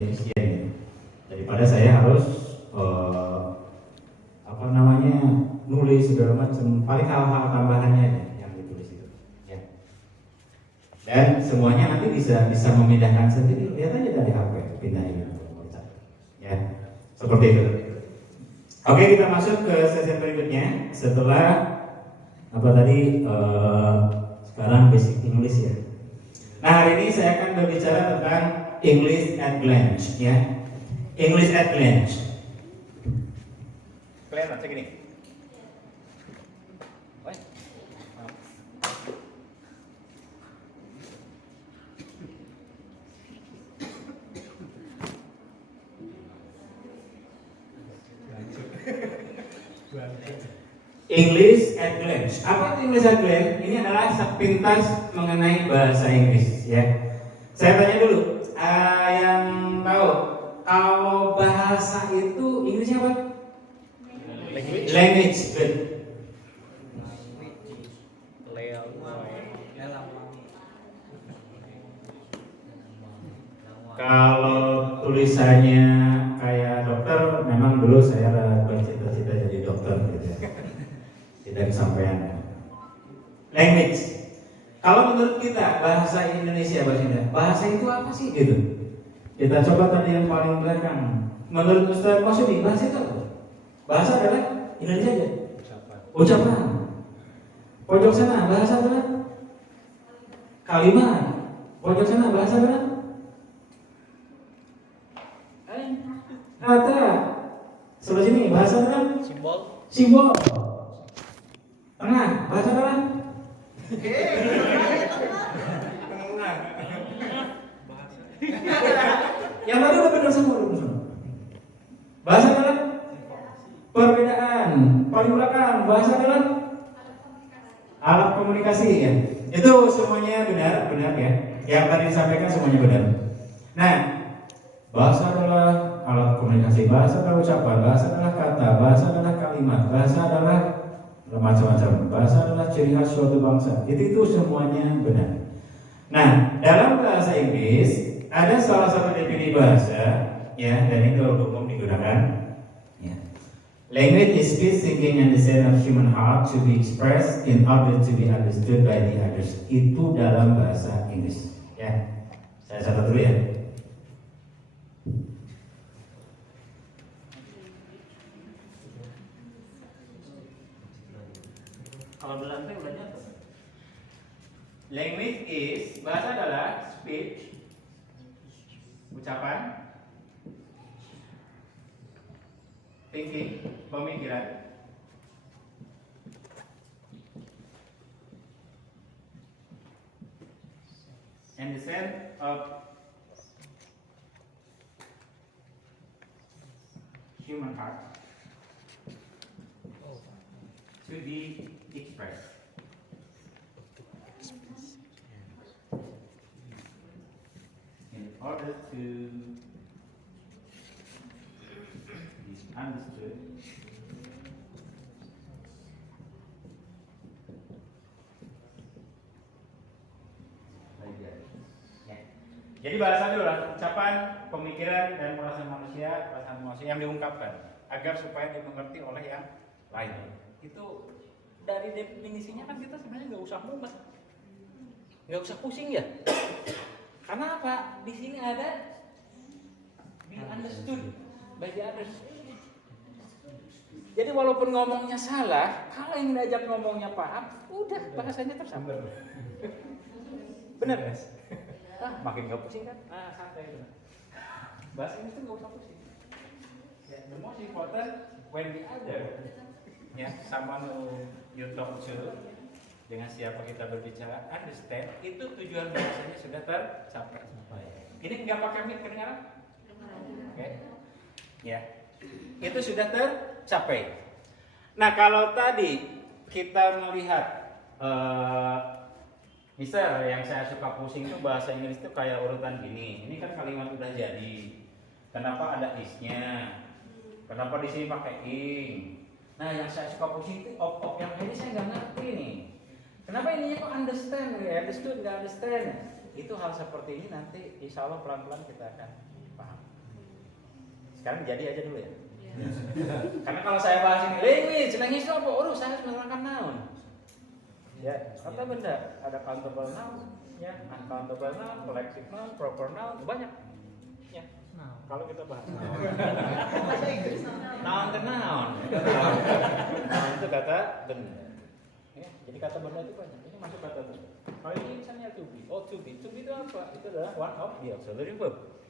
sekian, daripada saya harus nulis segala macam, paling hal-hal tambahannya yang ditulis itu ya. Dan semuanya nanti bisa memindahkan sendiri, lihat aja dari HP pindahin ya, seperti itu. Oke, kita masuk ke sesi berikutnya setelah sekarang basic English ya. Nah, hari ini saya akan berbicara tentang English at glance ya. English at glance. Kelihatan segini. English at glance. Apa itu English at glance? Ini adalah sepintas mengenai bahasa Inggris ya. Saya tanya dulu, yang tahu kalau bahasa itu Inggrisnya apa? Language. Good. Kalau tulisannya kayak dokter, memang dulu saya bercita-cita jadi dokter gitu ya. Tidak kesampaian. Language. Kalau menurut kita bahasa Indonesia, bahasa itu apa sih gitu? Kita coba tadi yang paling belakang. Menurut Ustaz Maksudi, bahasa itu apa? Bahasa adalah Indonesia aja. Ucapan. Pojok sana bahasa adalah kalimat. Pojok sana bahasa adalah kata. Sebelah sini bahasa adalah simbol. Tengah bahasa adalah yang tadi udah benar semua. Bahasa adalah perbedaan. Paling belakang bahasa adalah alat komunikasi ya. Itu semuanya benar ya. Yang tadi disampaikan semuanya benar. Nah, bahasa adalah alat komunikasi, bahasa adalah ucapan, bahasa adalah kata, bahasa adalah kalimat, bahasa adalah macam-macam. Bahasa adalah ciri khas suatu bangsa. Itu semuanya benar. Nah, dalam bahasa Inggris ada salah satu definisi bahasa ya, dan itu umum digunakan. Ya. Language is speech, thinking, and desire of human heart to be expressed in order to be understood by the others. Itu dalam bahasa Inggris. Ya, saya catat dulu ya. Kalau berlantai udah nyata. Language is, bahasa adalah speech, ucapan, thinking, pemikiran, and the sense of human heart to be expressed. In order to be understood by the others. Ya. Jadi bahasa dulu lah, ucapan, pemikiran, dan perasaan manusia yang diungkapkan agar supaya dimengerti oleh yang lain. Itu dari definisinya kan kita sebenarnya nggak usah mumet, nggak usah pusing ya. Karena apa? Di sini ada be understood by the others. Jadi walaupun ngomongnya salah, kalau yang diajak ngomongnya paham, udah bahasanya tersambar. Bener guys? Makin nggak pusing kan? Santai itu. Bahasa ini tuh nggak usah pusing. The most important when the other, ya, someone you talk to, dengan siapa kita berbicara, understand, itu tujuan bahasanya sudah tercapai. Ini nggak pakai mic kedengaran? Oke, ya, itu sudah tercapai. Nah, kalau tadi kita melihat, misal yang saya suka pusing itu bahasa Inggris itu kayak urutan gini. Ini kan kalimat udah jadi. Kenapa ada is-nya? Kenapa di sini pakai ing? Nah, yang saya suka pusing itu op yang ini saya nggak ngerti nih. Kenapa ininya kok understand, understood, nggak understand? Itu hal seperti ini nanti insya Allah pelan-pelan kita akan paham. Sekarang jadi aja dulu ya. Karena kalau saya bahas ini language itu apa? Saya harus menerangkan noun. Ya, apa benda? Ada countable noun, ya, uncountable noun, collective noun, proper noun, banyak. Ya. Kalau kita bahas bahasa Inggris noun ke noun. Noun itu kata benda. Ya, jadi kata benda itu banyak. Ini masuk kata benda. Kalau ini misalnya to be. Oh, to be. To be itu apa? Itu adalah one of the auxiliary verb.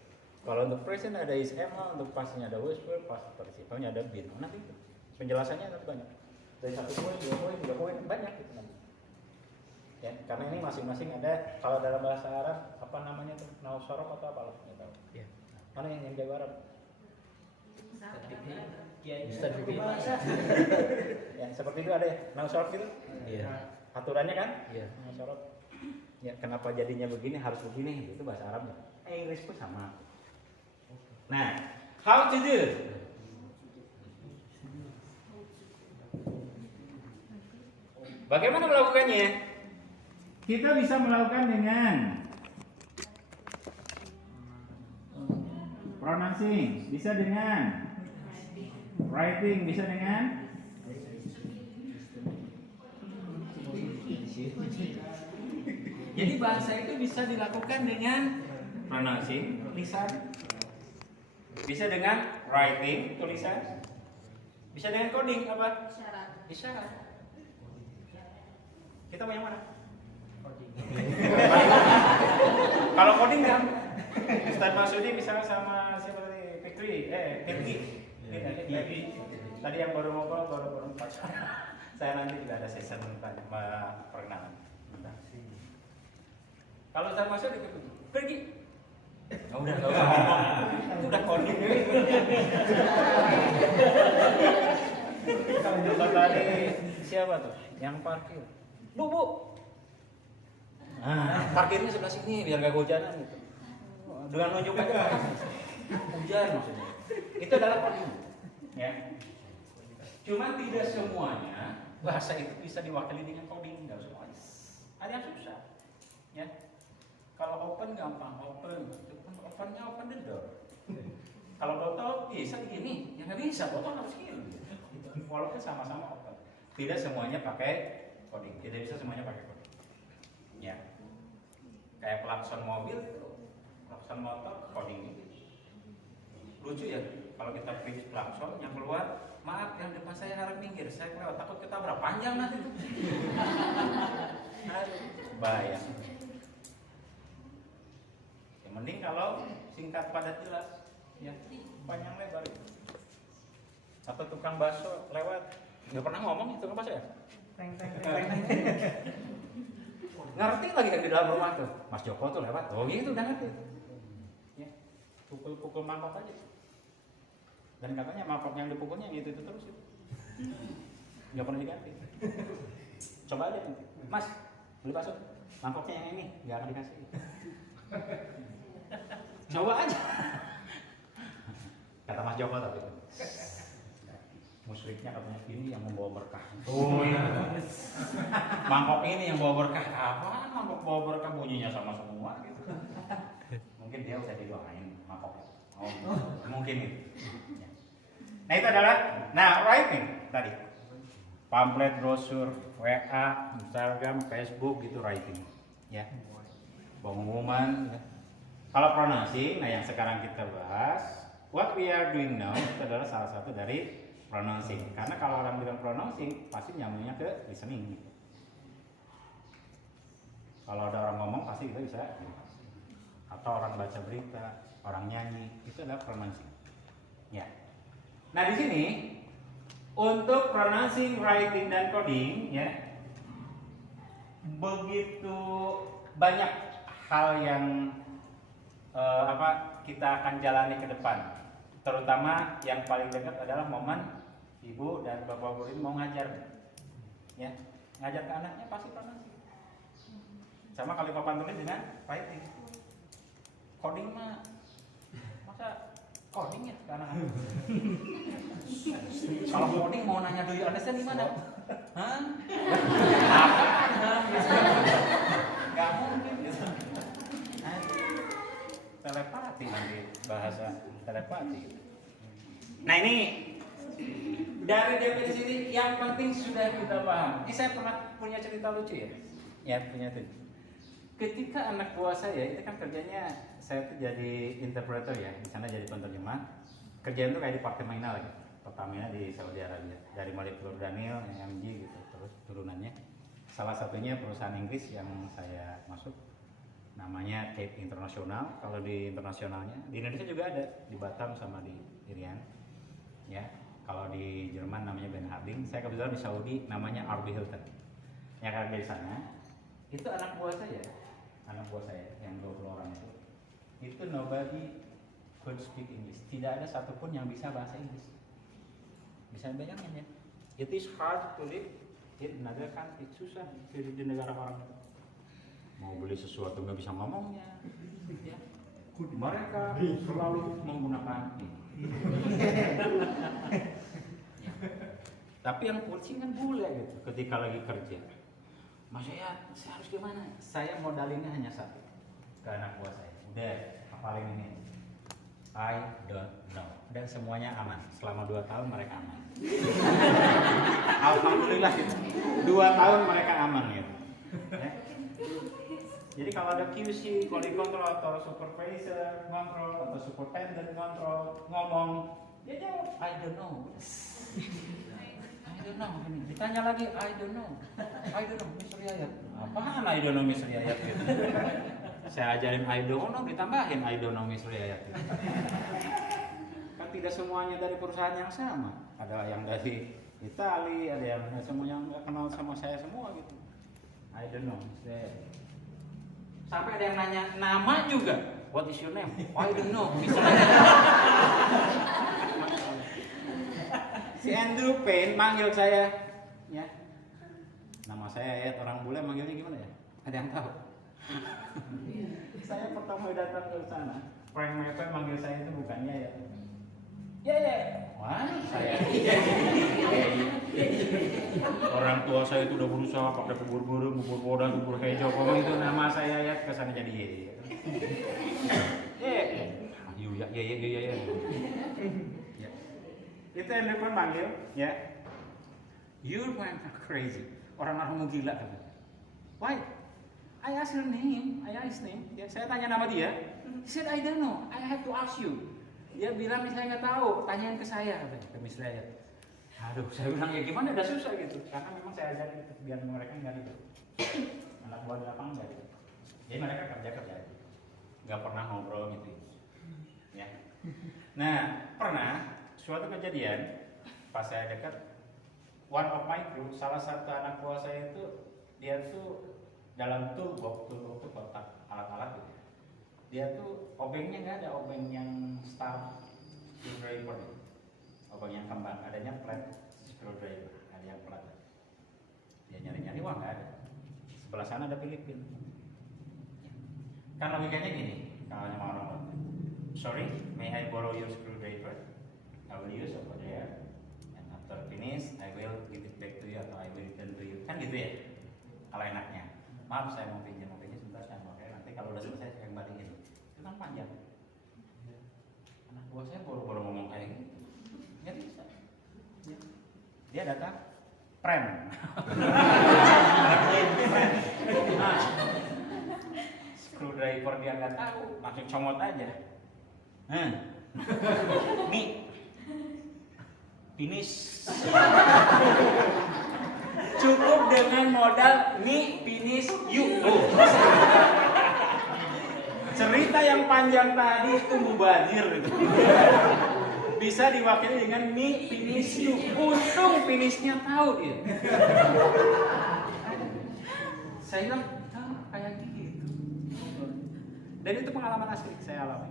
Kalau untuk present ada is am, untuk pastnya ada was were, past participalnya ada been. Nanti itu penjelasannya nanti banyak. Dari 1 poin, 2 poin, 3 poin banyak itu nanti. Ya, karena ini masing-masing ada. Kalau dalam bahasa Arab apa namanya tuh? Naus sorof atau apa loh? Nggak tahu. Ya. Mana yang jago Arab? Ya, seperti itu ada ya. Naus sorof gitu? Iya. Aturannya kan? Iya. Naus sorof. Ya, kenapa jadinya begini harus begini? Itu bahasa Arabnya. Inggris pun sama. Nah, how to do? Bagaimana melakukannya? Kita bisa melakukan dengan pronouncing, bisa dengan writing, bisa dengan jadi bahasa itu bisa dilakukan dengan pronouncing, tulisan, bisa dengan writing, tulisan, bisa dengan coding, apa? Isyarat. Kita mau yang mana? Coding. Kalau coding kan, Ustaz Masudi misalnya sama siapa tadi? Fikri, tadi yang baru ngobrol baru 4. Saya nanti juga ada session perkenalan. Kalau Ustaz Masudi pergi. Oh, udah enggak usah ngomong. Itu udah coding. Kalau tadi siapa tuh? Yang parkir. Bu. Nah, parkirnya sebelah sini biar gak hujanan gitu. Dengan nunjuk aja. Hujan maksudnya. Itu adalah coding. Ya. Cuma tidak semuanya bahasa itu bisa diwakili dengan coding, enggak semuanya. Ada yang susah. Ya. Kalau open gampang, opennya open the door. Kalau botol bisa begini, ya nggak bisa, botol harus gini. Walaupun sama-sama open. Tidak semuanya pakai coding, tidak bisa semuanya pakai coding. Ya, kayak klakson mobil, klakson motor, coding. Lucu ya, kalau kita pilih klakson yang keluar, maaf yang depan saya harap minggir, saya kelewat takut ketabrak, panjang nanti. Bahaya. Yang mending kalau singkat padat jelas, ya panjang lebar. Atau tukang bakso lewat, nggak pernah ngomong itu tukang bakso ya? Ngerti lagi yang di dalam rumah tuh, Mas Joko tuh lewat, oh gitu udah ngerti. Ya, pukul mangkok aja. Dan katanya mangkok yang dipukulnya gitu terus itu, nggak pernah diganti. Coba aja nanti, Mas beli bakso, mangkoknya yang ini nggak akan dikasih. Coba aja. Kata Mas Joko tapi musyriknya katanya ini yang membawa berkah. Oh iya. Mangkok ini yang bawa berkah. Apa? Mangkok bawa berkah bunyinya sama semua gitu. Mungkin dia udah didoain mangkoknya. Oh, mungkin itu. Nah itu adalah, writing tadi. Pamflet, brosur, WA, Instagram, Facebook gitu writing. Ya. Pengumuman. Ya. Kalau pronouncing, yang sekarang kita bahas, what we are doing now itu adalah salah satu dari pronouncing. Karena kalau orang bilang pronouncing, pasti nyambungnya ke listening. Kalau ada orang ngomong, pasti kita bisa. Atau orang baca berita, orang nyanyi, itu adalah pronouncing. Ya. Nah di sini untuk pronouncing, writing dan coding, ya, begitu banyak hal yang kita akan jalani ke depan. Terutama yang paling dekat adalah momen ibu dan bapak guru mau ngajar, ya, ngajar ke anaknya pasti pronouncing. Sama kali papan tulis dengan writing. Coding mah masa coding ya ke anak. Kalau coding mau nanya do you understand di mana? Hah? Apaan? Gak mungkin gitu. Telepati nanti bahasa telepati. Nah ini dari definisi ini yang penting sudah kita paham. Ini saya pernah punya cerita lucu ya. Ya punya tuh. Ketika anak buah saya itu kan kerjanya saya tuh jadi interpreter ya, di sana jadi penerjemah. Kerjaan itu kayak di Pertamina lagi. Pertamina di Saudi Arabia. Dari mulai Telur Daniel, MG gitu, terus turunannya. Salah satunya perusahaan Inggris yang saya masuk namanya Cape International. Kalau di internasionalnya di Indonesia juga ada di Batam sama di Irian. Ya, kalau di Jerman namanya Ben Harding. Saya kebetulan di Saudi namanya RB Hilton. Ya kerja di sana. Itu anak buah saya yang 20 orang itu nobody could speak English. Tidak ada satupun yang bisa bahasa Inggris. Bisa bayangin ya. It is hard to live in another country. Susah hidup di negara orang. Mau beli sesuatu nggak bisa ngomongnya. Ya. Mereka selalu menggunakan ini. Ya. Tapi yang kucing kan bule gitu. Ketika lagi kerja, Mas saya harus gimana? Saya modalinnya hanya satu ke anak buah saya. Udah hafalin ini. I don't know. Dan semuanya aman. Selama 2 tahun mereka aman. Alhamdulillah gitu. 2 tahun mereka aman gitu. Ya. Jadi kalau ada QC, quality control atau supervisor control atau superintendent control ngomong, dia jawab I don't know. I don't know. Ditanya lagi I don't know. Mr. Yayat. Apaan I don't know Mr. Yayat gitu. Saya ajarin I don't know, ditambahin I don't know Mr. Yayat gitu. Kan tidak semuanya dari perusahaan yang sama. Ada yang dari Itali, ada yang semuanya nggak kenal sama saya semua gitu. I don't know Mr. Yayat. Sampai ada yang nanya nama juga. What is your name? I don't know Mr. Yayat. Si Andrew Payne manggil saya, ya. Nama saya Yayat, orang bule manggilnya gimana ya? Ada yang tahu? Saya pertama datang ke sana, Frank Mepe manggil saya itu bukan Yayat. Yayat. Wah, saya. Orang tua saya itu udah berusaha pakai bubur boda, bubur hijau, pokoknya itu nama saya Yayat, kesana jadi Yayat. Ya. Itu yang depan manggil, ya. You went crazy. Orang-orang gila katanya. Why? I asked her name. Ya, saya tanya nama dia. He said I don't know. I have to ask you. Dia bilang saya nggak tahu. Tanyain ke saya katanya, ke Miss Raya. Aduh, saya bilang ya gimana? Udah susah gitu. Karena memang saya ajarin gitu, biar mereka nggak gitu. Anak buah di lapangan nggak gitu. Jadi mereka kerja aja. Nggak pernah ngobrol gitu. Ya. Nah, pernah suatu kejadian pas saya dekat one of my crew, salah satu anak buah saya itu dia tuh dalam toolbox itu kotak alat-alat gitu. Dia tuh obengnya nggak ada obeng yang star screwdriver, obeng yang kembang, adanya flat screwdriver, ada yang flat. Dia nyari-nyari wah nggak ada. Sebelah sana ada Filipina. Kan logikanya gini, kalau sama orang, sorry, may I borrow your screwdriver? I will use over there, and after finish, I will give it back to you atau I will return to you. Kan gitu ya? Kalau enaknya, maaf saya mau pinjam sebentar, saya mau kayak nanti kalau udah selesai saya kembaliin. Itu kan panjang. Anak buah saya baru ngomong kayak gitu, nggak bisa. Dia datang, prem. Nah, screwdriver dia nggak tahu, langsung comot aja. Nih. Finish. Cukup dengan modal nih finish you. Cerita yang panjang tadi itu mubazir gitu. Bisa diwakili dengan nih finish you. Untung finishnya tahu dia. Saya bilang kayak gitu. Dan itu pengalaman asli saya alami.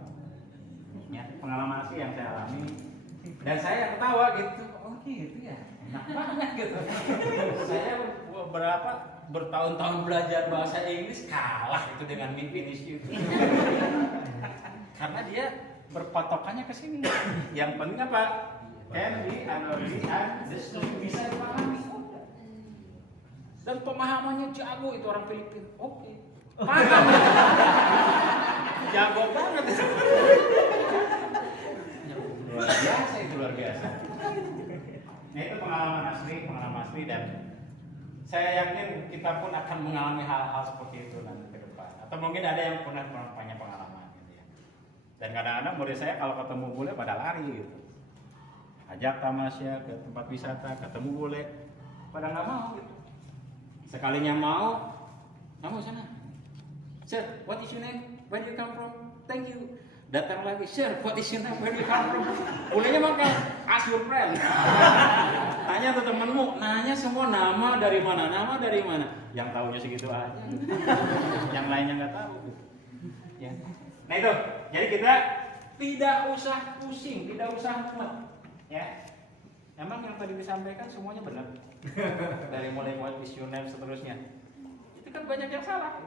Ya, pengalaman asli yang saya alami. Dan saya ketawa gitu, oh gitu ya, enak banget gitu. Saya bertahun-tahun belajar bahasa Inggris kalah itu dengan me finish you. Karena dia berpatokannya ke sini. Yang penting apa? Can be understood, bisa dipahami. Dan pemahamannya jago itu orang Filipina. Oke. Paham. Jago banget. Luar biasa itu. luar biasa. Nah itu pengalaman asli dan saya yakin kita pun akan mengalami hal-hal seperti itu nanti ke depan. Atau mungkin ada yang pernah punya pengalaman gitu ya. Dan kadang-kadang murid saya kalau ketemu bule pada lari gitu. Ajak tamasya ke tempat wisata, ketemu bule, pada nggak mau gitu. Sekalinya mau, kamu sana. Sir, what is your name? Where do you come from? Thank you. Datang lagi, sir, what is your name? Where do you come from? Bulenya makan, ask your friend. Tanya tuh temenmu, nanya semua nama dari mana, Yang tahunya segitu aja. Yang lainnya nggak tahu. Ya. Nah itu, jadi kita tidak usah pusing, tidak usah mumet. Ya, emang yang tadi disampaikan semuanya benar. Dari mulai visioner seterusnya, itu kan banyak yang salah.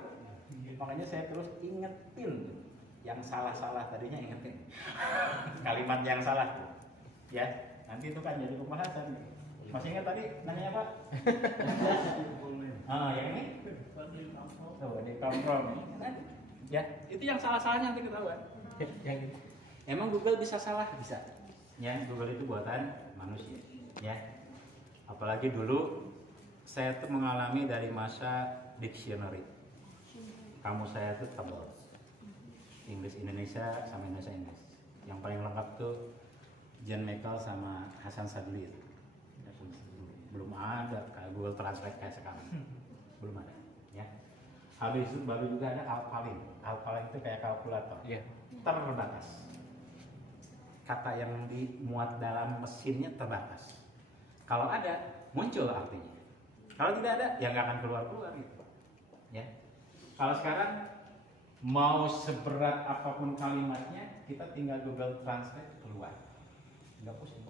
Makanya saya terus ingetin yang salah-salah tadinya, ingetin kalimat yang salah. Ya, nanti itu kan jadi pembahasan. Masih ingat tadi namanya apa? Yang ini? Tuh, di kompromi. Ya, itu yang salah-salahnya nanti ketahuan. Yang ini. Emang Google bisa salah? Bisa. Ya, Google itu buatan manusia. Ya. Apalagi dulu saya tuh mengalami dari masa dictionary. Kamu saya tuh tebal. Inggris Indonesia sama Indonesia Inggris. Yang paling lengkap tuh John Michael sama Hasan Sadli. Belum ada kayak Google Translate kayak sekarang. Belum ada, ya. Habis itu baru juga ada Alphalin. Alphalin itu kayak kalkulator. Yeah. Terbatas. Kata yang dimuat dalam mesinnya terbatas. Kalau ada, muncul artinya. Kalau tidak ada, ya nggak akan keluar gitu. Ya. Kalau sekarang mau seberat apapun kalimatnya, kita tinggal Google Translate keluar. Nggak pusing.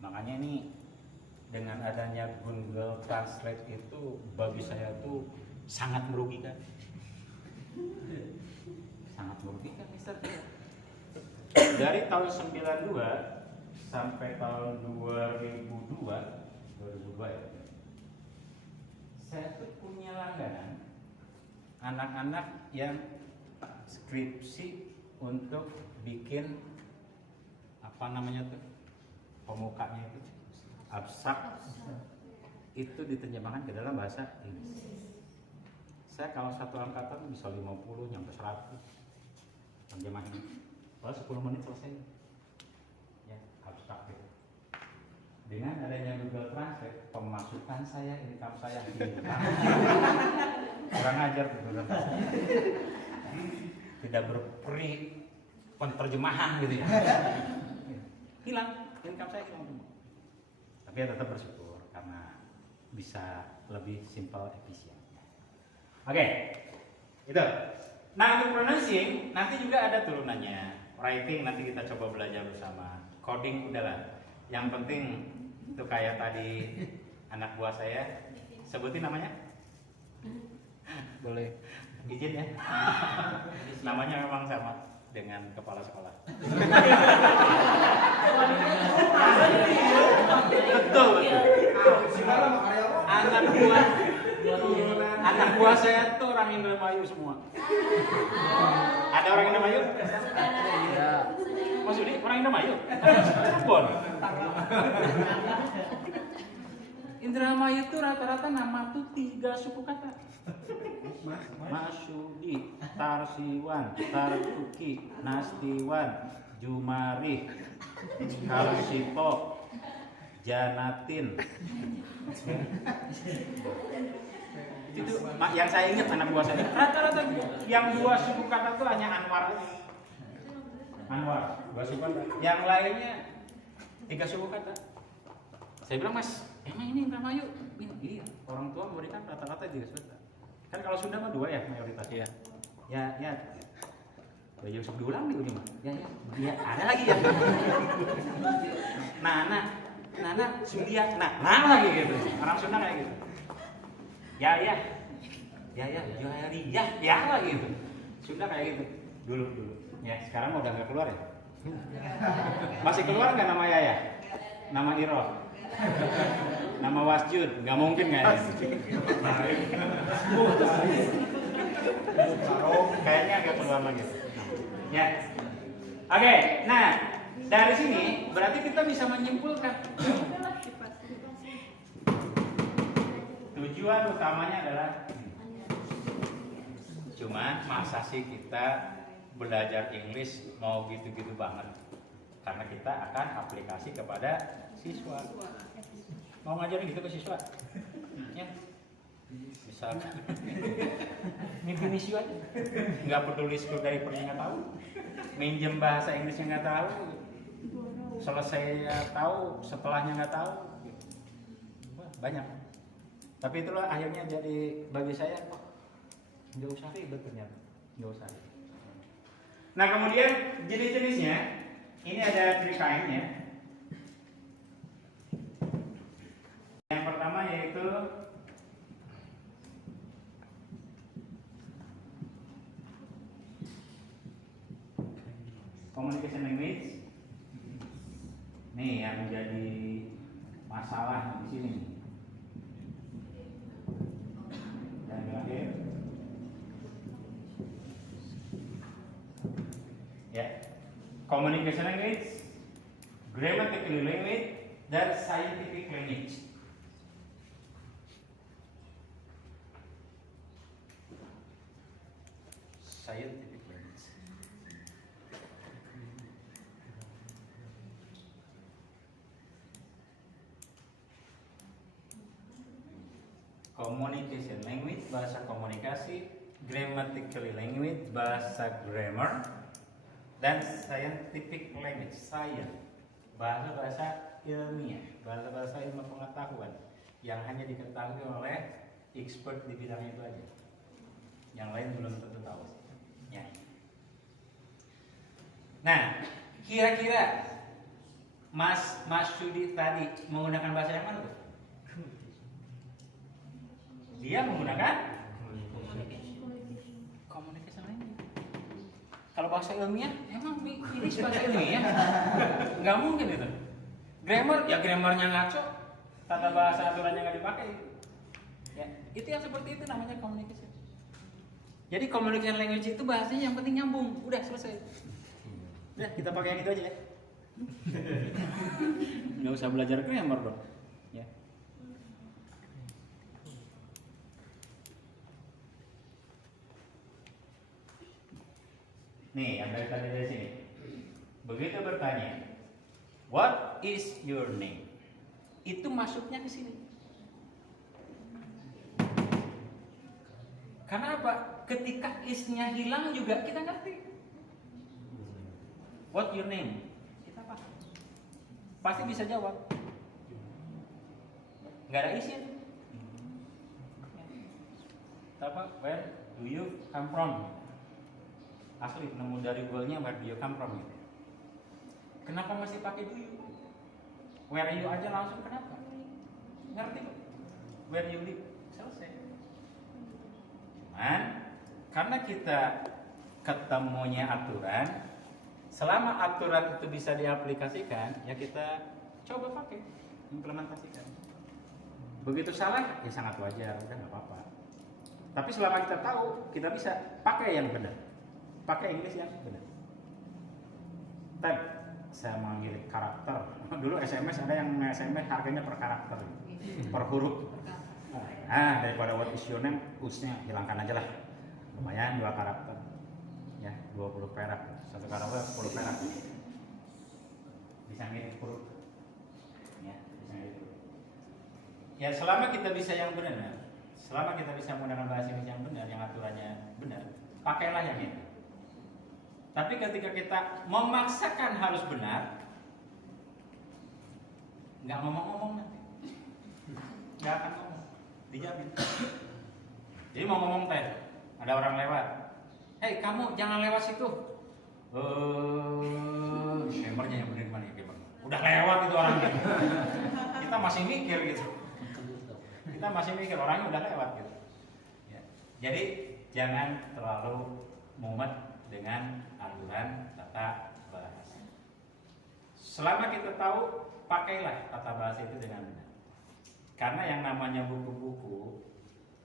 Makanya ini dengan adanya Google Translate itu bagi saya tuh sangat merugikan. Sangat merugikan, Mister. Dari tahun 92 sampai tahun 2002 ya. Saya tuh punya langganan anak-anak yang skripsi untuk bikin apa namanya tuh pemukanya itu abstrak, itu diterjemahkan ke dalam bahasa Inggris. Saya kalau satu angkatan bisa 50 nyampe 100 terjemahnya. Kalau 10 menit selesai. Ya, abstrak gitu. Dengan adanya Google Translate, pemasukan saya, income saya kurang ajar Google Translate. Tidak berperi penterjemahan gitu ya. Hilang, income saya hilang. Tapi ya tetap bersyukur karena bisa lebih simple, efisien. Oke, itu. Nah untuk pronouncing nanti juga ada turunannya. Writing nanti kita coba belajar bersama. Coding udahlah. Yang penting itu kayak tadi anak buah saya, sebutin namanya? Boleh. Izin ya. Namanya memang sama dengan kepala sekolah. Betul. Anak buah saya tuh orang Indramayu semua. Ada orang Indramayu? Iya. Mas Yudi, orang Indramayu? Cirebon. Indramayu itu rata-rata nama tuh 3 suku kata. Masyudi, Tarsiwan, Tartuki, Nastiwan, Jumarih, Harsipo, Janatin. Itu yang saya ingat anak buah saya. Rata-rata yang 2 suku kata itu hanya Anwar. 2 suku kata. Yang lainnya 3 suku kata. Saya bilang, Mas, emang ini Indramayu? Iya, orang tua memberikan rata-rata 3 suku kata. Kan kalau Sunda mah 2 ya mayoritas. Iya. Ya. Baju sok diulang nih mah. Ya, ada lagi ya. Nana, Sundia, nah lagi gitu. Orang Sunda kayak gitu. Ya lagi gitu. Sunda kayak gitu. Dulu. Ya, sekarang udah nggak keluar ya. Masih keluar nggak nama Yaya? Nama Iro? Nama Wasjud? Nggak mungkin kayaknya. Kayaknya agak keluar lagi. Ya. Oke, nah Dari sini berarti kita bisa menyimpulkan tujuan utamanya adalah cuman masa sih kita belajar Inggris mau gitu-gitu banget, karena kita akan aplikasi kepada siswa. Mau ngajarin gitu ke siswa ya, misalkan mimpi aja, nggak peduli school dari pernya nggak tahu, minjem bahasa Inggrisnya nggak tahu, selesai tahu, setelahnya nggak tahu. Wah, banyak. Tapi itulah akhirnya jadi bagi saya nggak usah ribet ternyata, nggak usah ribet. Nah kemudian jenis-jenisnya ini ada 3 kind-nya. Yang pertama yaitu communication language. Nih yang menjadi masalah di sini. Dan terakhir, ya, communication language, grammatical language, dan scientific language. Scientific language. Communication language, bahasa komunikasi, grammatical language, bahasa grammar, dan scientific language, science, bahasa ilmiah, bahasa ilmu pengetahuan yang hanya diketahui oleh expert di bidang itu aja. Yang lain belum tentu tahu. Ya. Nah, kira-kira Mas Syudi tadi menggunakan bahasa yang mana tuh? Dia menggunakan komunikasi lainnya. Kalau bahasa ilmiah, emang ini bahasa ilmiah? Nggak mungkin itu. Grammar, ya grammarnya ngaco, tata bahasa aturannya nggak dipakai. Ya, itu yang seperti itu namanya komunikasi. Jadi communication language itu bahasanya yang penting nyambung, udah selesai. Udah kita pakai yang itu aja ya. Nggak usah belajar grammar dong. Ya. Nih, yang dari sini. Begitu bertanya, what is your name? Itu masuknya ke sini. Karena apa? Ketika isnya hilang juga kita ngerti. What your name? Kita paham. Pasti bisa jawab. Nggak ada isnya. Apa? Where do you come from? Asli nemu dari Google-nya where do you come from gitu. Kenapa masih pakai do you? Where you aja langsung kenapa? Ngerti kok? Where you live. Selesai. Cuman karena kita ketemunya aturan, selama aturan itu bisa diaplikasikan, ya kita coba pakai, implementasikan. Begitu salah, ya sangat wajar, udah nggak apa-apa. Tapi selama kita tahu, kita bisa pakai yang benar, pakai Inggris yang benar. Tab, saya manggil karakter. Dulu SMS ada yang SMS harganya per karakter, per huruf. Nah, daripada what is your name, usnya hilangkan aja lah. Lumayan 2 karakter. Ya, 20 perak. Satu karakter 10 perak. Bisa ngirim huruf. Ya, bisa ngirim. Ya, selama kita bisa yang benar, selama kita bisa menggunakan bahasa Inggris yang benar, yang aturannya benar, pakailah yang itu. Tapi ketika kita memaksakan harus benar, nggak ngomong-ngomong nanti, nggak akan ngomong, dijamin. Jadi mau ngomong teh, ada orang lewat, hei kamu jangan lewat situ. Gamernya yang benar mana ya gamer? Udah lewat itu orangnya. Kita masih mikir gitu. Kita masih mikir orangnya udah lewat gitu. Ya. Jadi jangan terlalu mumet dengan aturan tata bahasa. Selama kita tahu, pakailah tata bahasa itu dengan benar. Karena yang namanya buku-buku,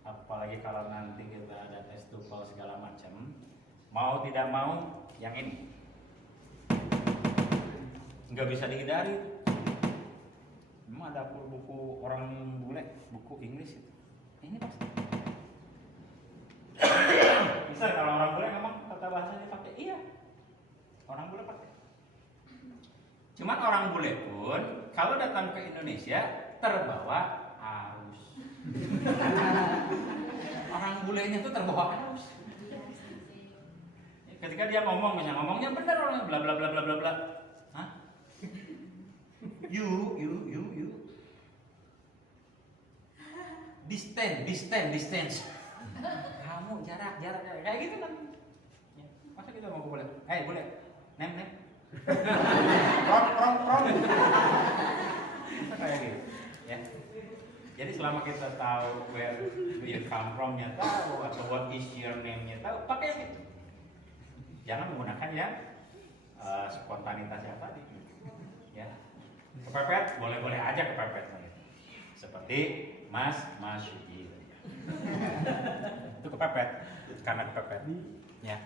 apalagi kalau nanti kita ada tes TOEFL segala macam, mau tidak mau yang ini. nggak bisa dihindari. Memang ada buku orang bule, buku Inggris itu. Ini pasti. Bisa kalau orang bule memang tata bahasanya pakai, iya. Orang bule pakai. Cuman orang bule pun kalau datang ke Indonesia terbawa arus. Orang bulenya tuh terbawa arus. Ketika dia ngomong, misalnya ngomongnya benar orangnya bla bla bla bla bla bla. Hah? You. Distance. Kamu jarak kayak gitu kan. Ya. Masa kita mau boleh? Boleh. Nem. Prong. Kayak gitu. Ya. Jadi selama kita tahu where do you come from-nya tahu atau what is your name-nya tahu, pakai gitu. Jangan menggunakan yang spontanitas yang tadi. Ya. Kepepet, boleh-boleh aja kepepet. Seperti Mas Syuji. Itu kepepet, karena kepepet. Ya.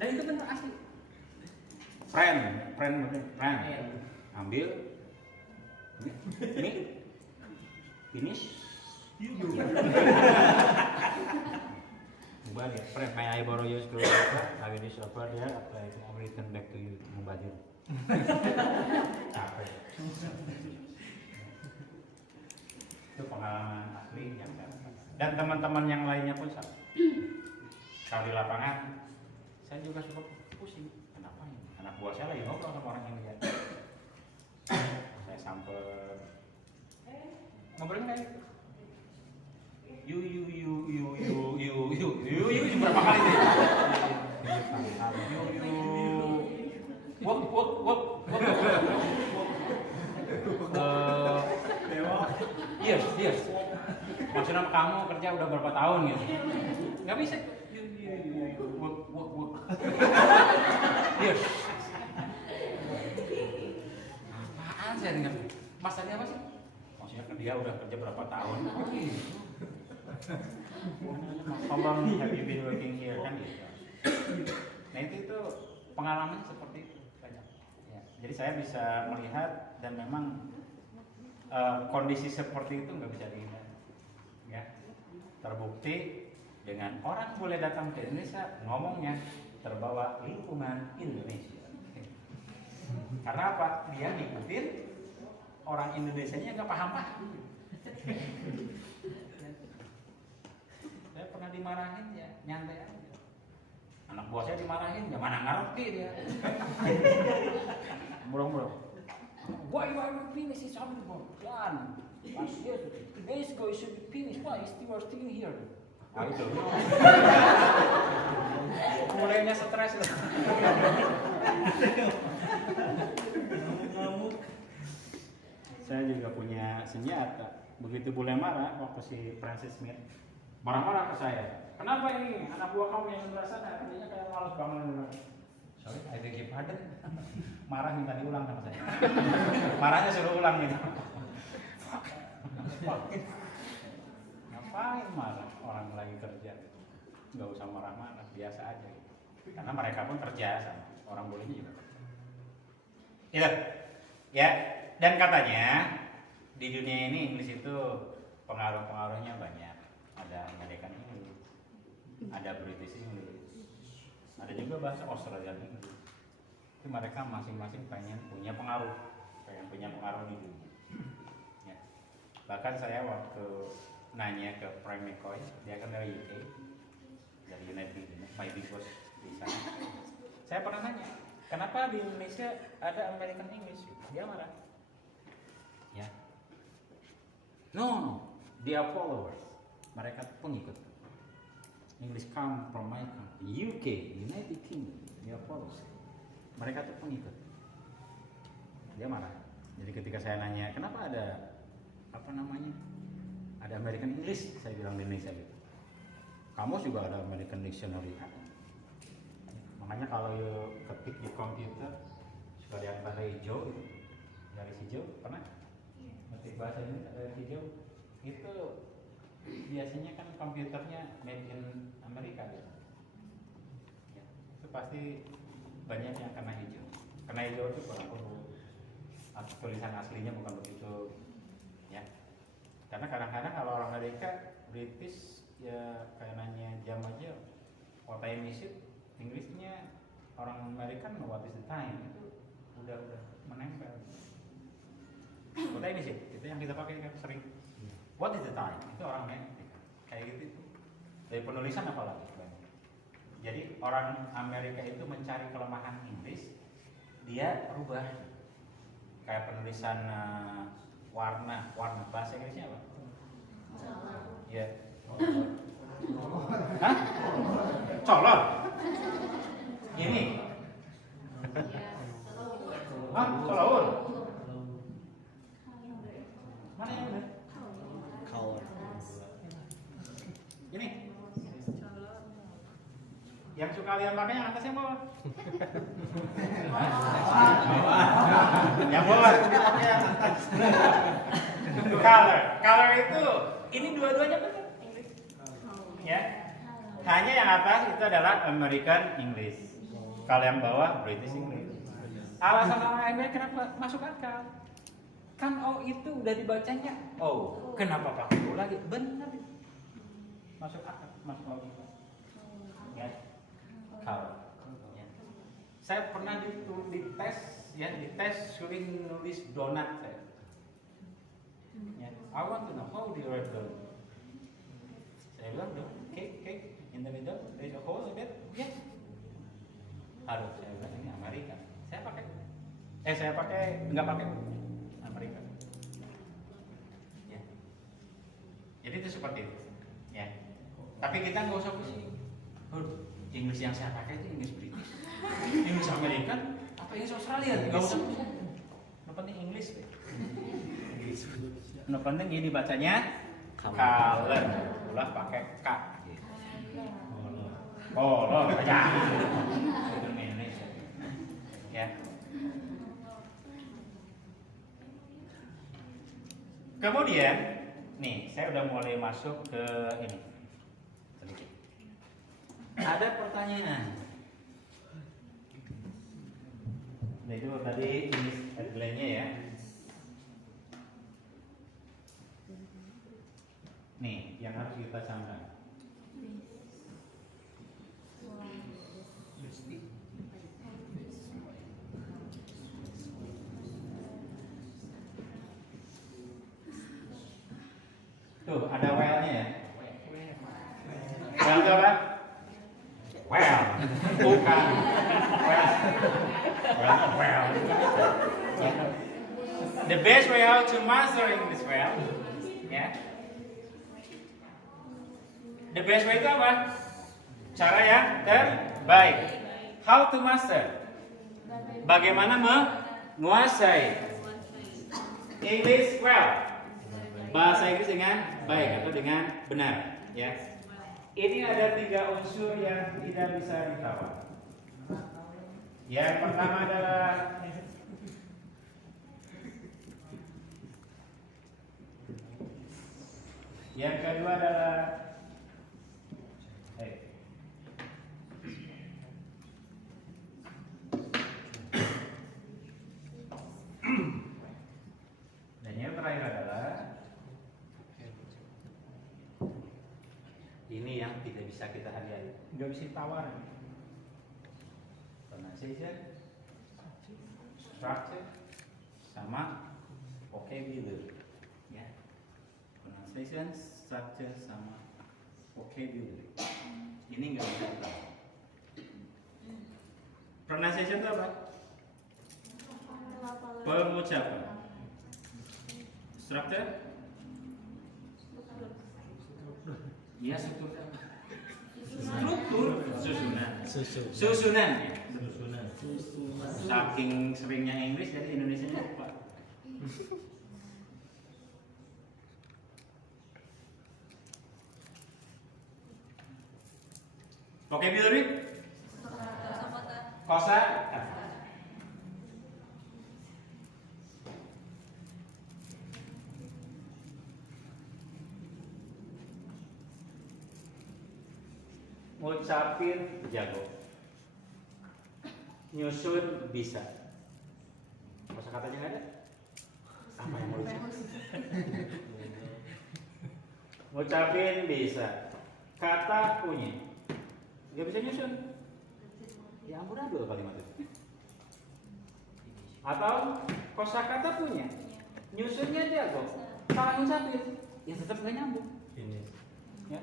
Dan itu benar asli. Friend. Ambil. Ini. Finish. Mubazir. Friend, may I borrow your screwdriver? I will use over there. I will return back to you. Mubazir. Capek. Itu pengalaman asli yang saya rasakan. Dan teman-teman yang lainnya pun sama. Kalau di lapangan, saya juga suka pusing. Kenapa ini? Anak buah saya lagi ngobrol sama orang yang lihat. Saya sampai ngobrolin kayak gitu. You berapa kali nih? Work. Yes. Maksudnya kamu kerja udah berapa tahun gitu? Nggak bisa. Work. Yes. Apaan saya dengar? Mas tadi apa sih? Maksudnya dia udah kerja berapa tahun? How long have you been working here kan gitu. Nah itu pengalaman seperti itu banyak. Ya, jadi saya bisa melihat dan memang kondisi seperti itu nggak bisa dihindari. Ya, terbukti dengan orang boleh datang ke Indonesia ngomongnya terbawa lingkungan Indonesia. Karena apa? Dia ngikutin orang Indonesianya nggak paham. Saya pernah dimarahin ya nyantai aja. Anak buah saya dimarahin ya mana ngerti dia. Burung. Why you are finished is something done. Last year, 2 days ago it should be finished. Why you are still here? I don't know. Mulainya stres lah. Saya juga punya senjata. Begitu boleh marah waktu si Francis Smith marah-marah ke saya. Kenapa ini anak buah kamu yang sebelah sana? Katanya kayak malas bangun. Sorry, I beg your pardon. Marah minta diulang sama saya. Marahnya suruh ulang gitu. Ngapain marah? Orang lagi kerja. Nggak usah marah-marah, biasa aja. Karena mereka pun kerja sama orang bolehnya juga. Gitu. Ya, dan katanya di dunia ini Inggris itu pengaruh-pengaruhnya banyak. Ada American English, ada British English, ada juga bahasa Australian English. Itu mereka masing-masing pengen punya pengaruh di dunia. Ya. Bahkan saya waktu nanya ke Frank McCoy, dia kan dari UK, dari United Kingdom, my big boss di sana. Saya pernah nanya, kenapa di Indonesia ada American English? Dia marah. Ya. No, they are followers. Mereka pengikut. English come from my country, UK, United Kingdom, they are followers. Mereka tuh pengikut. Dia marah. Jadi ketika saya nanya, kenapa ada ada American English, saya bilang di Indonesia gitu. Kamus juga ada American Dictionary. Makanya kalau ketik di komputer suka ada bahasa hijau gitu. Dari hijau pernah? Ketik bahasa ini dari hijau itu biasanya kan komputernya made in Amerika gitu. Ya, itu pasti banyak yang kena hijau. Karena hijau itu perlu tulisan aslinya bukan begitu, ya. Karena kadang-kadang kalau orang Amerika, British ya kayak nanya jam aja, what time is it? Inggrisnya orang Amerika what is the time itu udah menempel. What time is it? Itu yang kita pakai kan sering. What is the time? Itu orang Amerika kayak gitu itu. Dari penulisan apalagi. Jadi orang Amerika itu mencari kelemahan Inggris, dia rubah kayak penulisan warna bahasa Inggrisnya apa? Ya. Hah? Color. Ini. Hah? Color. Mana yang benar? Color. Ini. Yang suka lihat pakai yang atas yang bawah. Yang bawah pakai yang atas. Color itu ini dua-duanya benar Inggris. Ya. Hanya yang atas itu adalah American English. Kalau yang bawah British English. Alasan orang Amerika kenapa masuk akal? Kan O itu udah dibacanya O. Kenapa pakai O lagi? Benar. Masuk akal, masuk logika. Ya. Kalau ya. Saya pernah dites suruh nulis donat saya. Ya. I want to know how do you write donut? Saya bilang cake in the middle there is a hole a bit. Yes. Harus saya bilang ini Amerika. Saya pakai nggak pakai Amerika. Ya. Jadi itu seperti itu. Ya. Tapi kita nggak usah pusing. Inggris yang saya pakai itu Inggris British, Inggris Amerika, atau Inggris Australia, nggak usah. Yang penting Inggris deh. Yang penting ini bacanya color, ulah pakai K. Color aja. Ya. Kemudian, nih saya udah mulai masuk ke ini. Ada pertanyaan. Nah itu tadi headline-nya ya. Nih yang harus kita camkan. Tuh ada well-nya ya. Well coba. Well, bukan. Well. The best way how to master English well, ya. The best way itu apa? Cara yang terbaik. How to master? Bagaimana menguasai English well? Bahasa Inggris dengan baik atau dengan benar, ya. Ini ada 3 unsur yang tidak bisa ditawar. Yang pertama adalah yang kedua adalah dan yang terakhir adalah ini yang tidak bisa kita hargai, nggak bisa ditawar. Pronunciation, structure, sama vocabulary. Ya. Pronunciation, structure, sama vocabulary. Ini nggak bisa ditawar. Pronunciation itu apa? Pengucapan. Structure? Ya struktur. Susunan. Saking seringnya Inggris jadi Indonesia lupa. Vocabulary? Kosa. Ngucapin jago, nyusun bisa, Kosakatanya nggak ada? Apa yang mau disebut? Ngucapin bisa. Kata punya. Nggak bisa nyusun. Ya amburadul kalimat itu. Atau kosakata punya. Nyusunnya jago. Salah ngucapin. Ya tetap nggak nyambung. Ya.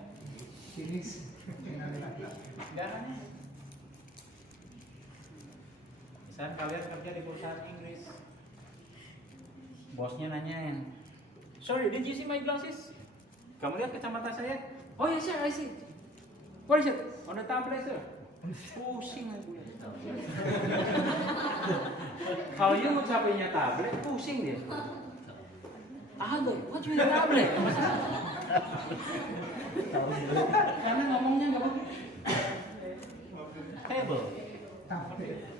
Nggak aneh. Misalnya kalian kerja di perusahaan Inggris, bosnya nanyain, sorry, did you see my glasses? Kamu lihat kacamata saya? Oh yes sir, I see. Where is it? On the tablet sir. Pusing aku ya. Kalau you ngucapinnya tablet, pusing dia. Aduh, what you mean tablet? Karena ngomongnya nggak bagus. Table. Tablet.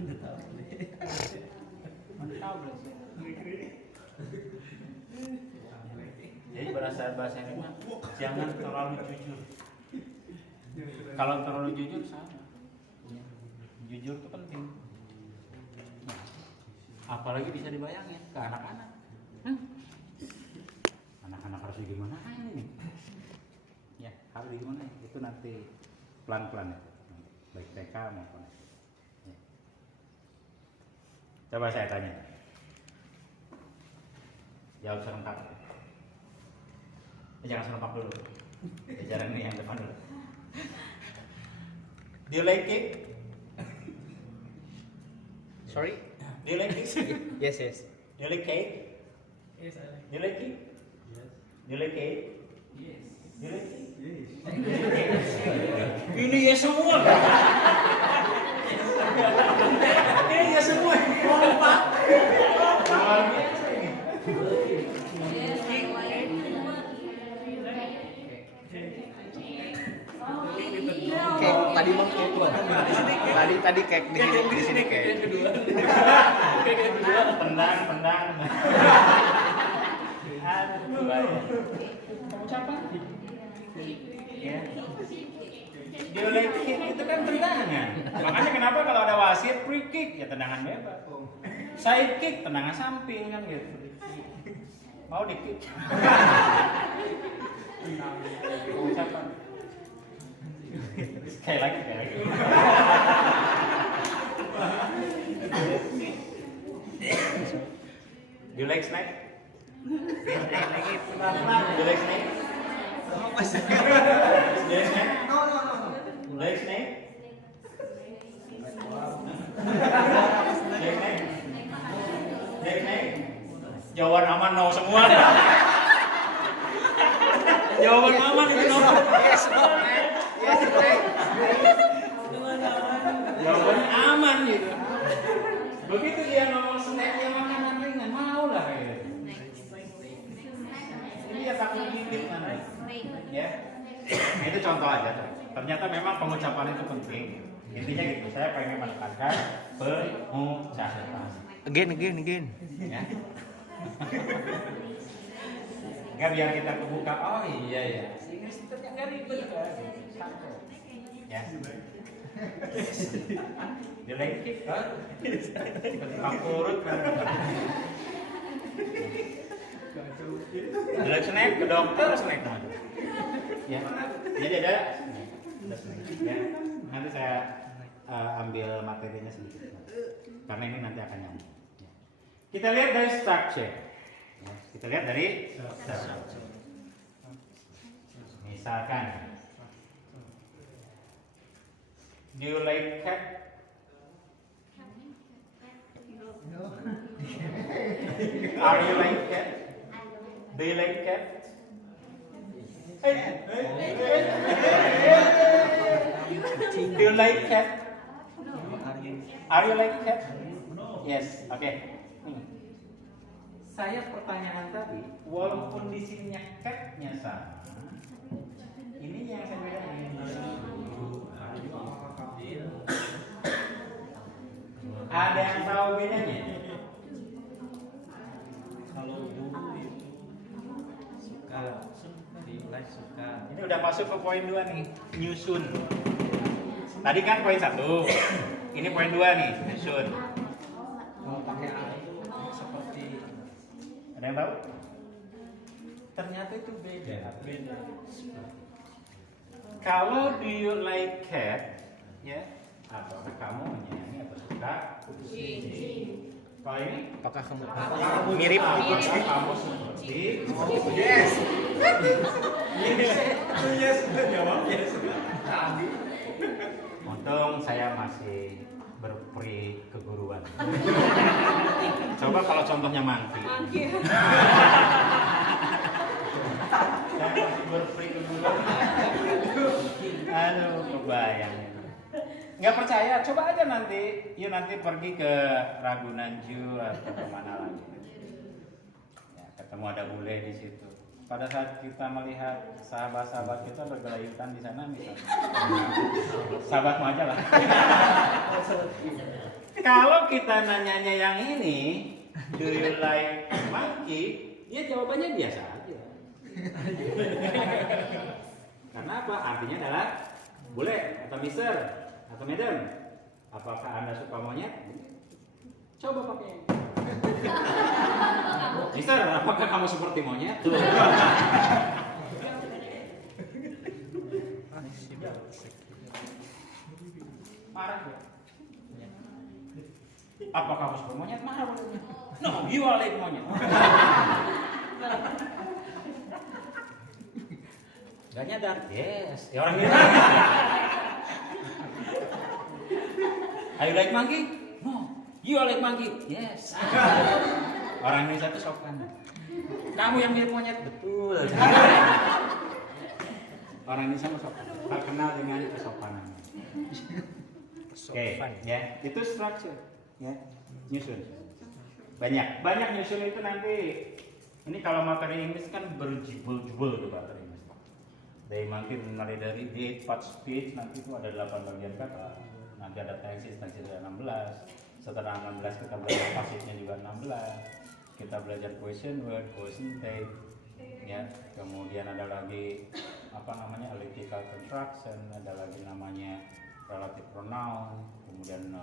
Jadi bahasa Inggrisnya jangan terlalu jujur. Kalau terlalu jujur sama. Jujur itu penting. Apalagi bisa dibayangin ke anak-anak. Anak-anak harus gimana ini? Ya, harus gimana? Itu nanti pelan-pelan ya. Baik TK maupun ya. Coba saya tanya. Jawab serentak. Jangan serentak dulu. Jarang nih yang depan dulu. Do you like cake? Sorry? Do you like cake? Yes, yes. Do you like cake? Yes, I like. Do you like cake? Yes. Do you like cake? Yes. Do you like cake? Yes. Ini ya semua. Ini ya semua. Kompak. Luar biasa ini. Kek tadi mah kek tuh. Tadi kek di sini kek. Tendang. Aduh, bahaya. Kamu siapa? Ya. Diolekin itu kan tendangan. Makanya kenapa kalau ada wasit free kick ya tendangan bebas. Side kick tendangan samping kan gitu. Mau di kick. Kamu siapa? Sekali lagi. Do you like snack? Do you like snack? Do you like snack? No. Like snack? Like snack? Jawaban aman no semua. Jawaban aman itu no. Yes, yes, right. Jawabannya aman gitu. Begitu dia ngomong snack yang makanan ringan, mau lah gitu. Ini ya takut gigit nanti. Ya. Itu contoh aja. Ternyata memang pengucapan itu penting. Intinya gitu, saya pengen menekankan pengucapan. Again. Ya. Enggak biar kita kebuka. Oh iya ya. Inggris ternyata enggak ribet kan. Ya. Dia lagi kan? Kapurut kan. Jelek snack ke dokter snack mana? Ya. Jadi ada snack. Ya. Nanti saya ambil materinya sedikit. Karena ini nanti akan nyambung. Ya. Kita lihat dari structure. Ya. Kita lihat dari structure. Misalkan, do you like cat? Are you like cat? Do you like cat? Do you like cat? Are you like cat? Yes, oke. Okay. Saya pertanyaan tadi, walaupun di sininya cat-nya sama, ini yang saya bedain. Ada yang tahu bedanya? Kalau guru itu suka. Ini udah masuk ke poin 2 nih, nyusun. Tadi kan poin 1. Ini poin 2 nih, nyusun. Kalau pakai A itu yang tahu? Ternyata itu beda. Kalau do you like cat, ya, apakah kamu menyayangi atau suka kucing? Kalau ini, Apakah kamu mirip apakah kamu seperti Yes. Yes, jawab yes. Untung saya masih berperi keguruan. Coba kalau contohnya monkey. Saya masih berperi keguruan. Aduh, kebayang. Nggak percaya, coba aja nanti. Yuk nanti pergi ke Ragunan Zoo atau kemana lagi. Ya, ketemu ada bule di situ. Pada saat kita melihat sahabat-sahabat kita bergelayutan di sana misalnya. Sahabatmu aja lah. Kalau kita nanyanya yang ini, do you like monkey? Ya jawabannya biasa aja. Karena apa? Artinya adalah bule atau mister atau madam. Apakah Anda suka monyet? Coba pakai. Mister, apakah kamu seperti monyet? Marah ya? Apa kamu seperti monyet? Marah bolehnya. No, you are like monyet. Gak nyadar? Yes. Ya orang ini. Are you like monkey? No. You are like monkey? Yes. Orang Indonesia itu sopan. Kamu yang mirip monyet? Betul. Orang Indonesia itu sopan. Terkenal dengan kesopanan. Oke, ya. Itu structure. Ya. Nyusun. Banyak nyusun itu nanti. Ini kalau materi Inggris kan berjubel-jubel tuh materi Inggris. Dari mungkin mulai dari date, part speech, nanti itu ada 8 bagian kata. Nanti ada tenses, nanti ada 16. Setelah 16 kita belajar pasifnya juga 16. Kita belajar question word, question take. Ya, kemudian ada lagi apa namanya elliptical construction, ada lagi namanya relative pronoun, kemudian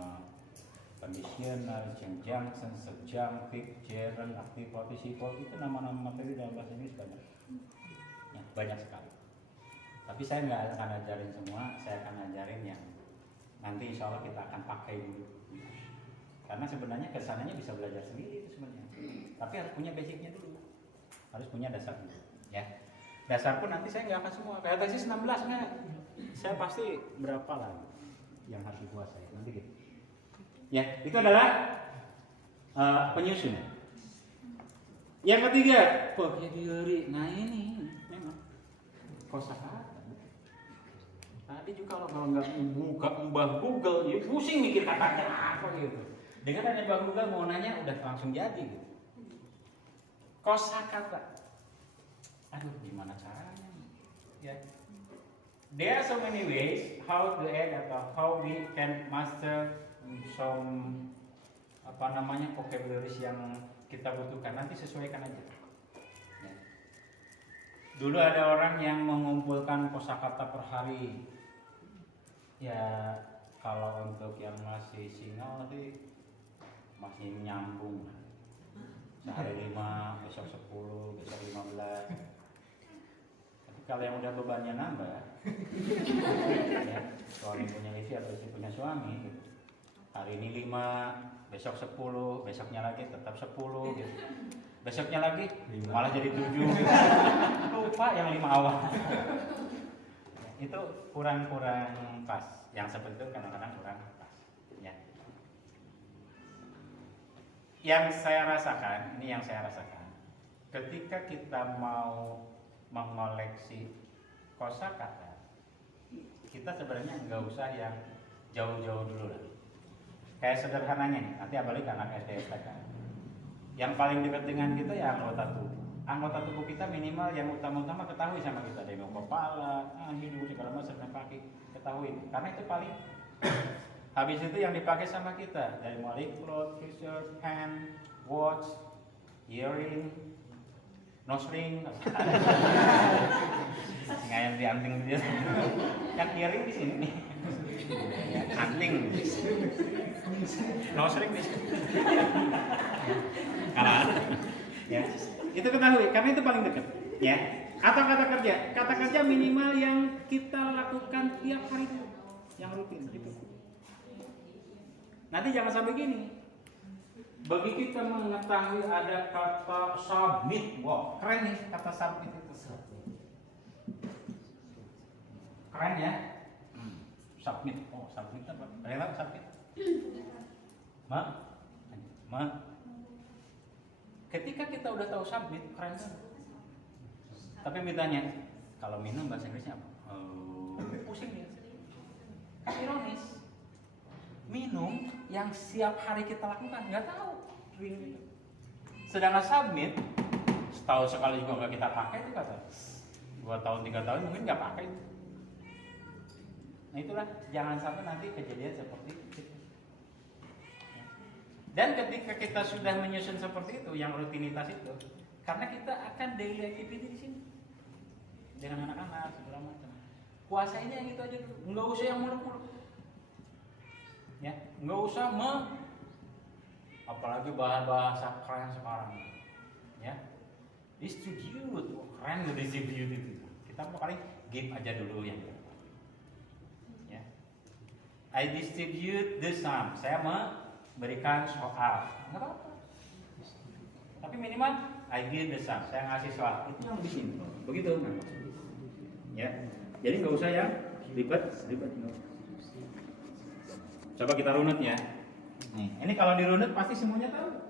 conditional, conjunction, subjunctive, gerund, active participle, itu nama-nama materi dalam bahasa Inggris banyak. Ya, banyak sekali. Tapi saya nggak akan ajarin semua, saya akan ajarin yang nanti insya Allah kita akan pakai dulu. Karena sebenarnya kesananya bisa belajar sendiri itu sebenarnya. Tapi harus punya basicnya dulu, harus punya dasar dulu. Ya, dasar pun nanti saya nggak akan semua. Kayak tesis 16 nggak, saya pasti berapa lah yang harus dikuasai nanti gitu. Ya, itu adalah penyusun. Yang ketiga, vocabulary. Nah ini memang kosakata. Tadi juga kalau nggak mbah Google, ya pusing mikir katanya apa gitu. Dengan ada mbah Google mau nanya udah langsung jadi gitu. Kosakata. Aduh, gimana caranya? Ya. There are so many ways how to add atau how we can master some apa namanya vocabularies yang kita butuhkan. Nanti sesuaikan aja. Ya. Dulu ada orang yang mengumpulkan kosakata per hari. Ya kalau untuk yang masih single sih masih nyambung. Sehari 5, besok 10, besok 15. Tapi kalau yang udah bebannya nambah, ya, suami punya istri atau istri punya suami, gitu. Hari ini 5, besok 10, besoknya lagi tetap 10, gitu. Besoknya lagi malah jadi 7. Lupa yang 5 awal. Itu kurang pas. Yang seperti itu kadang-kadang kurang pas. Ya. Yang saya rasakan, ini yang saya rasakan, ketika kita mau mengoleksi kosakata, kita sebenarnya nggak usah yang jauh-jauh dulu lah. Kayak sederhananya nih, nanti balik anak SD STK. Yang paling dekat dengan kita ya anggota tubuh. Anggota tubuh kita minimal yang utama-utama ketahui sama kita, dari kepala, hidung, segala macam, kaki, ketahui. Karena itu paling habis itu yang dipakai sama kita dari mulai cloth, t-shirt, hand, watch, earring, nose ring, ngayang di anting dia, kan earring di sini nih, anting, nose ring di sini, karena ya Itu ketahui, karena itu paling dekat. Ya. Atau kata kerja minimal yang kita lakukan tiap hari yang rutin gitu. Nanti jangan sampai gini. Bagi kita mengetahui ada kata submit, wow, keren nih kata submit itu. Keren ya? Submit, oh submit apa? Kalian tahu submit? Ma. Ketika kita udah tahu submit, keren kan? Tapi mintanya, kalau minum bahasa Inggrisnya apa? Pusing ya. Ironis. Minum yang setiap hari kita lakukan, nggak tahu. Sedangkan submit, setahun sekali juga nggak kita pakai itu kata. 2 tahun 3 tahun mungkin nggak pakai. Nah itulah, jangan sampai nanti kejadian seperti itu. Dan ketika kita sudah menyusun seperti itu, yang rutinitas itu, karena kita akan daily activity di sini dengan anak-anak segala macam. Kuasainya yang itu aja dulu, nggak usah yang muluk-muluk. Ya, nggak usah apalagi bahasa keren sekarang. Ya, distribute, keren loh distribute itu. Kita paling give aja dulu yang itu. Ya, I distribute the sum. Saya memberikan soal, nggak apa-apa. Tapi minimal I give the sum. Saya ngasih soal. Itu yang di sini. Begitu. Ya, jadi nggak usah yang ribet. Coba kita runut ya. Nih, ini kalau dirunut pasti semuanya tahu.